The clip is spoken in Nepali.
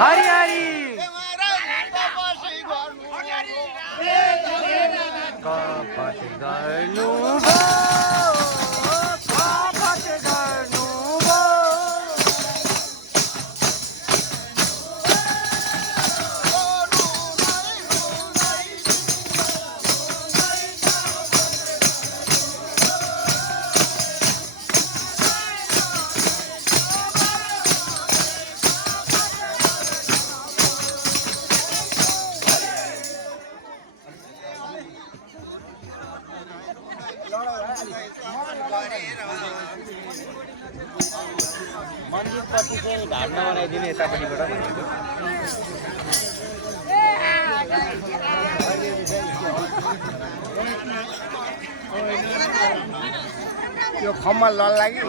हरिहरी कपट गर्नु मन्दिरपट्टि चाहिँ ढाड नबनाइदिने यतापट्टिबाट यो खम्मा लल लाग्यो